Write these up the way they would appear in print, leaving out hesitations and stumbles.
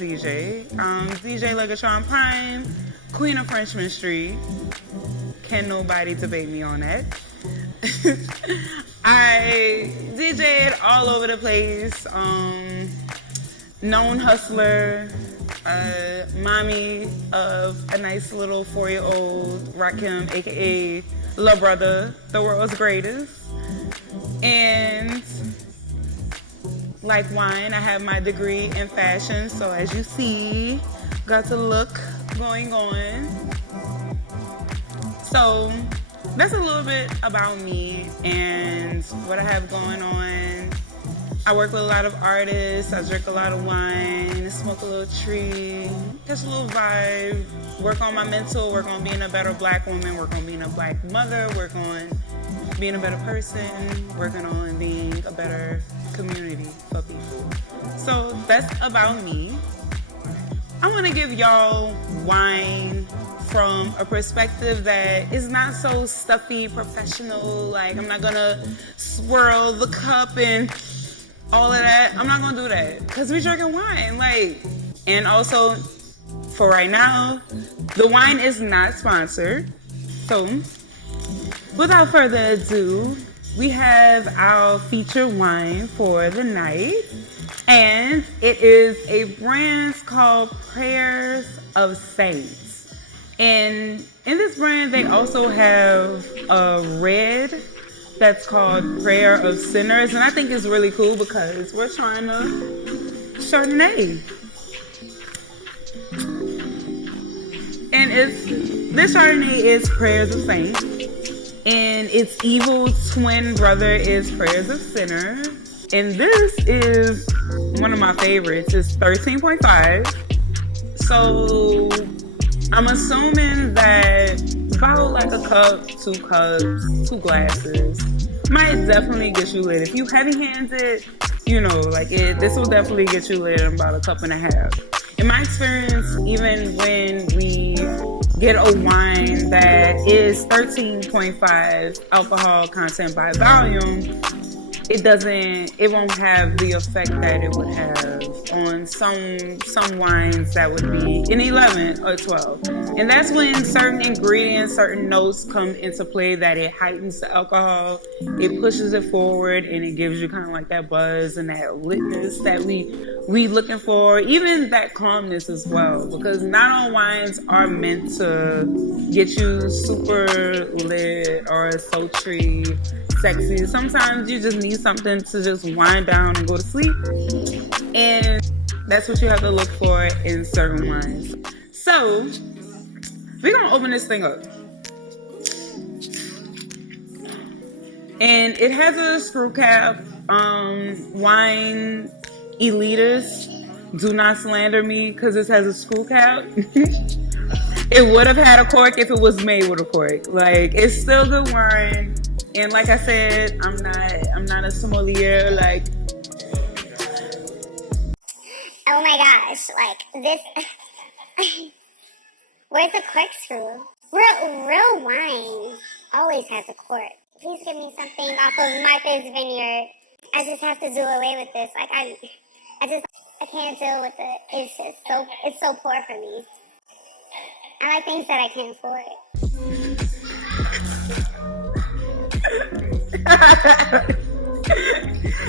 DJ. DJ LegatronPrime, Queen of Frenchman Street. Can nobody debate me on that? I DJ'd all over the place. Known hustler, mommy of a nice little 4-year-old, Rakim, aka La Brother, the world's greatest. And like wine, I have my degree in fashion, so as you see, got the look going on. So that's a little bit about me and what I have going on. I work with a lot of artists, I drink a lot of wine, smoke a little tree, catch a little vibe, work on my mental, work on being a better black woman, work on being a black mother, work on being a better person, working on being a better community for people. So that's about me. I want to give y'all wine from a perspective that is not so stuffy, professional. Like, I'm not gonna swirl the cup and all of that. I'm not gonna do that because we drinking wine. Like, and also for right now, the wine is not sponsored. So without further ado, we have our featured wine for the night, and it is a brand called Prayers of Saints. And in this brand, they also have a red that's called Prayer of Sinners, and I think it's really cool because we're trying to Chardonnay. And this Chardonnay is Prayers of Saints, and its evil twin brother is Prayers of Sinners. And this is one of my favorites. It's 13.5. So I'm assuming that about like a cup, 2 cups, 2 glasses might definitely get you lit. If you heavy-handed, you know, like this will definitely get you lit in about a cup and a half. In my experience, even when we get a wine that is 13.5 alcohol content by volume, it won't have the effect that it would have on some wines that would be in 11 or 12. And that's when certain ingredients, certain notes come into play that it heightens the alcohol, it pushes it forward, and it gives you kind of like that buzz and that litness that we looking for, even that calmness as well, because not all wines are meant to get you super lit or sultry, sexy. Sometimes you just need something to just wind down and go to sleep, and that's what you have to look for in certain wines. So we're gonna open this thing up, and it has a screw cap. Wine elitists, do not slander me because this has a screw cap. It would have had a cork if it was made with a cork. Like, it's still good wine. And like I said, I'm not a sommelier. Like, oh my gosh, like this. Where's the corkscrew? Real wine always has a cork. Please give me something off of Martha's Vineyard. I just have to do away with this. Like, I can't deal with it. It's so poor for me. I like things that I can't afford.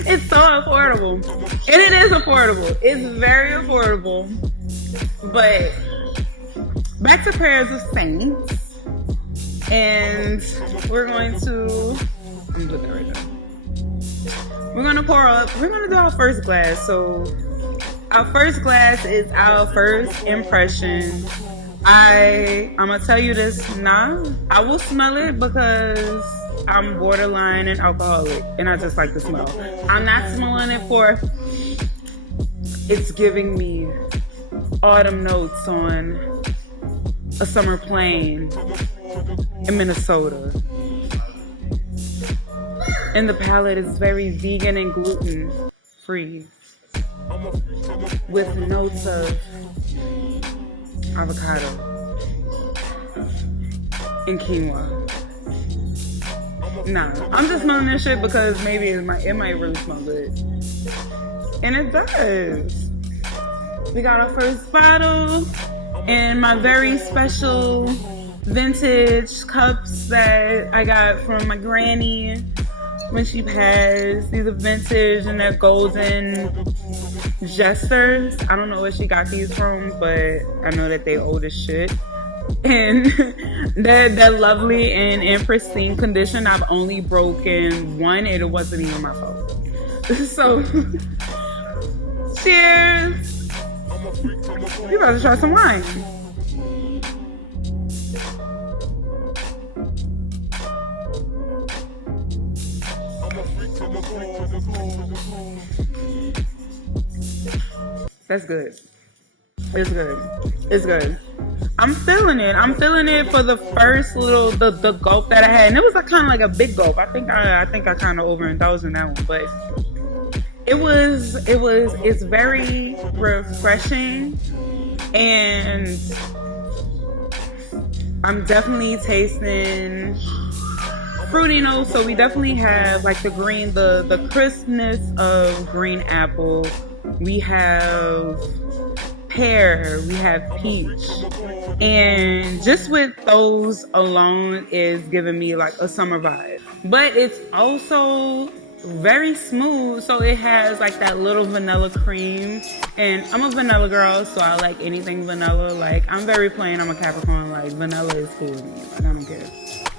It's so affordable, and it is affordable. It's very affordable. But back to Prayers of Saints, and we're going to. I'm doing that right now. We're gonna pour up. We're gonna do our first glass. So our first glass is our first impression. I'm gonna tell you this now. I will smell it because I'm borderline an alcoholic and I just like the smell. I'm not smelling it for, it's giving me autumn notes on a summer plain in Minnesota. And the palate is very vegan and gluten free with notes of avocado and quinoa. Nah, I'm just smelling this shit because maybe it might really smell good. And it does. We got our first bottle and my very special vintage cups that I got from my granny when she passed. These are vintage and they're golden jesters. I don't know where she got these from, but I know that they old as shit. And they're lovely and in pristine condition. I've only broken one and it wasn't even my fault. So, cheers. We about to try some wine. That's good. It's good. It's good. I'm feeling it. I'm feeling it for the first little the gulp that I had, and it was kind of like a big gulp. I think I kind of overindulged in that one, but it's very refreshing, and I'm definitely tasting fruity notes. So we definitely have like the crispness of green apple. We have pear, we have peach, and just with those alone is giving me like a summer vibe. But it's also very smooth, so it has like that little vanilla cream, and I'm a vanilla girl, so I like anything vanilla. Like, I'm very plain, I'm a Capricorn, like vanilla is cool with me, like I don't care.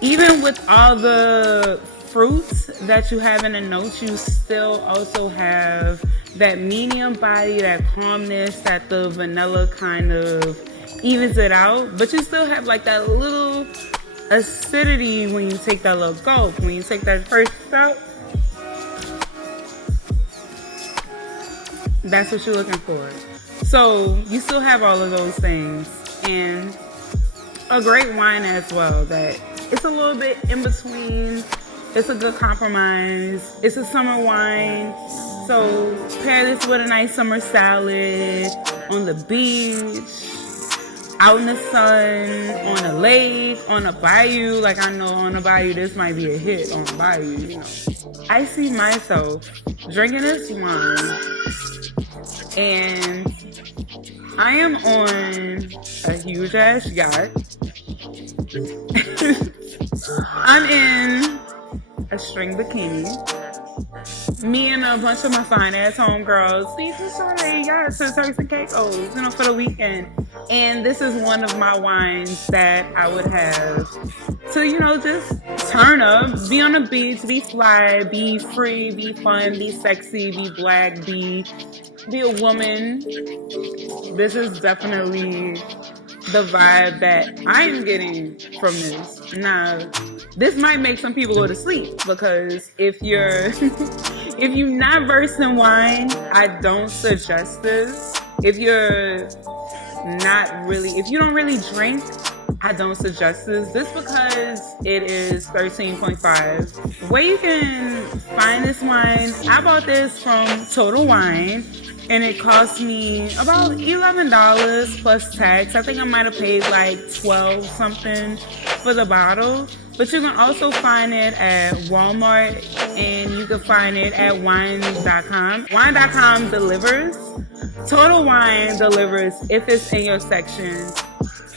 Even with all the fruits that you have in the notes, you still also have that medium body, that calmness, that the vanilla kind of evens it out, but you still have like that little acidity when you take that little gulp, when you take that first sip. That's what you're looking for. So you still have all of those things, and a great wine as well, that it's a little bit in between. It's a good compromise. It's a summer wine. So pair this with a nice summer salad on the beach, out in the sun, on a lake, on a bayou. Like, I know on a bayou, this might be a hit on a bayou, you know. I see myself drinking this wine, and I am on a huge ass yacht. I'm in a string bikini. Me and a bunch of my fine ass homegirls, we just saw a yacht to Turks and Caicos, you know, for the weekend. And this is one of my wines that I would have to, you know, just turn up, be on the beach, be fly, be free, be fun, be sexy, be black, be a woman. This is definitely the vibe that I'm getting from this. Now, this might make some people go to sleep, because if you're not versed in wine, I don't suggest this. If you don't really drink, I don't suggest this. Just because it is 13.5. Where you can find this wine, I bought this from Total Wine, and it cost me about $11 plus tax. I think I might have paid like $12 something for the bottle. But you can also find it at Walmart, and you can find it at wine.com. Wine.com delivers. Total Wine delivers if it's in your section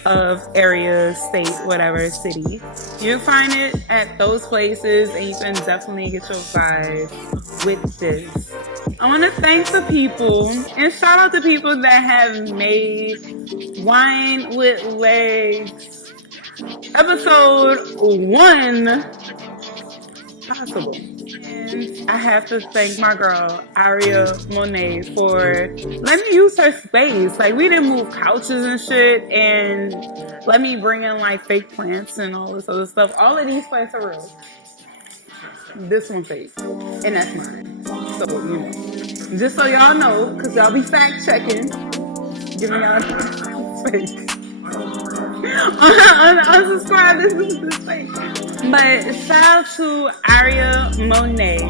of area, state, whatever, city. You can find it at those places, and you can definitely get your vibe with this. I want to thank the people and shout out the people that have made Wine with Legs episode 1 possible. And I have to thank my girl Aria Monet for letting me use her space. Like, we didn't move couches and shit, and let me bring in like fake plants and all this other stuff. All of these plants are real. This one fake, and that's mine. So, you know, just so y'all know, because y'all be fact checking, giving y'all fake. Unsubscribe, this is fake. But shout out to Aria Monet,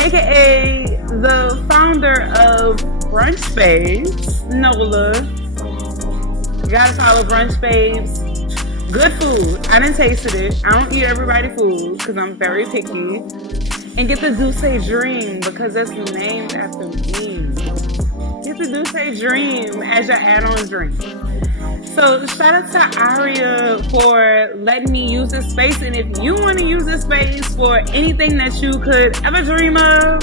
aka the founder of Brunch Babes, Nola. You gotta follow Brunch Babes. Good food. I done tasted it. I don't eat everybody's food because I'm very picky. And get the Douce Dream, because that's named after me. Get seduce a dream as your add-on drink. So shout out to Aria for letting me use this space. And if you want to use this space for anything that you could ever dream of,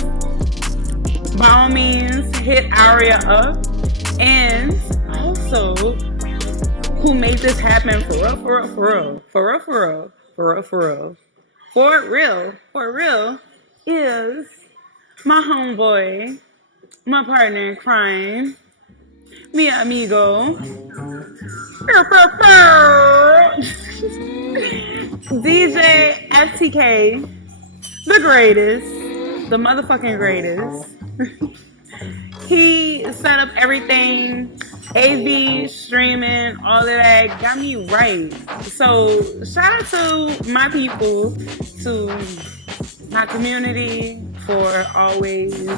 by all means, hit Aria up. And also, who made this happen for real, is my homeboy, my partner in crime, mi amigo, DJ FTK, the greatest, the motherfucking greatest. He set up everything, AV, streaming, all of that, got me right. So shout out to my people, to my community for always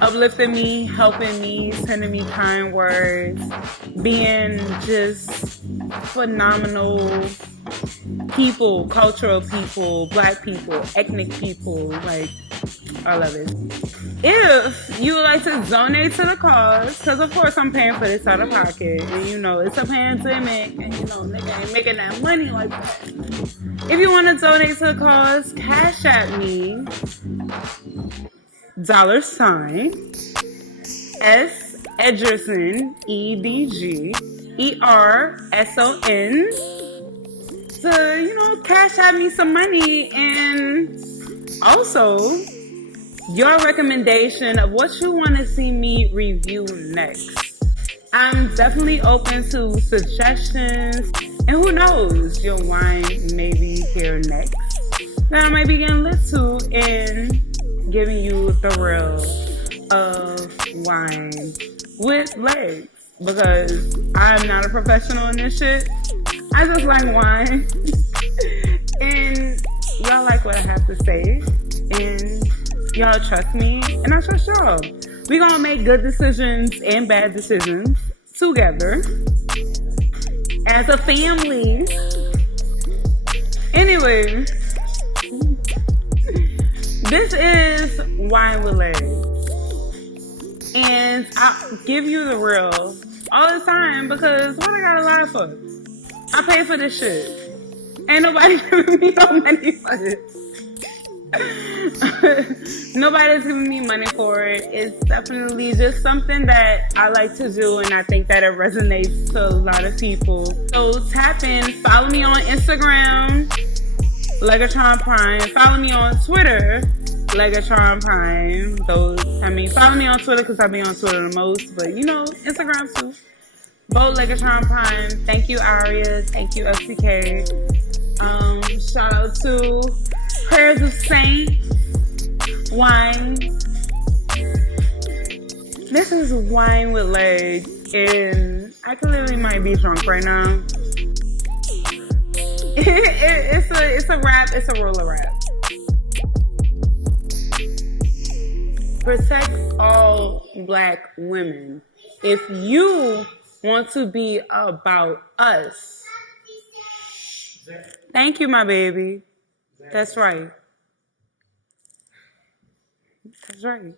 uplifting me, helping me, sending me kind words, being just phenomenal people, cultural people, black people, ethnic people, like, I love it. If you would like to donate to the cause, because of course I'm paying for this out of pocket, and you know, it's a pandemic, and you know, nigga ain't making that money like that. If you want to donate to the cause, cash at me, $SEdgerson, SEdgerson. To, you know, cash at me some money, and also your recommendation of what you want to see me review next. I'm definitely open to suggestions, and who knows, your wine may be here next. That I might be getting lit to and giving you the real of wine with legs, because I'm not a professional in this shit. I just like wine, and y'all like what I have to say, and y'all trust me, and I trust y'all. We gonna make good decisions and bad decisions together as a family. Anyway, this is Wine with Legs, and I'll give you the real all the time, because what I gotta lie for? I pay for this shit. Ain't nobody giving me no money for this. Nobody's giving me money for it. It's definitely just something that I like to do, and I think that it resonates to a lot of people. So tap in, follow me on Instagram, LegatronPrime. Follow me on Twitter, LegatronPrime. Follow me on Twitter because I be on Twitter the most, but you know, Instagram too. Both LegatronPrime. Thank you, Aria. Thank you, FCK. Shout out to Prayers of Saints, Wine. This is Wine with Legs, and I clearly might be drunk right now. It's a rap. It's a roller rap. Protect all black women. If you want to be about us. Thank you, my baby. That's right. That's right.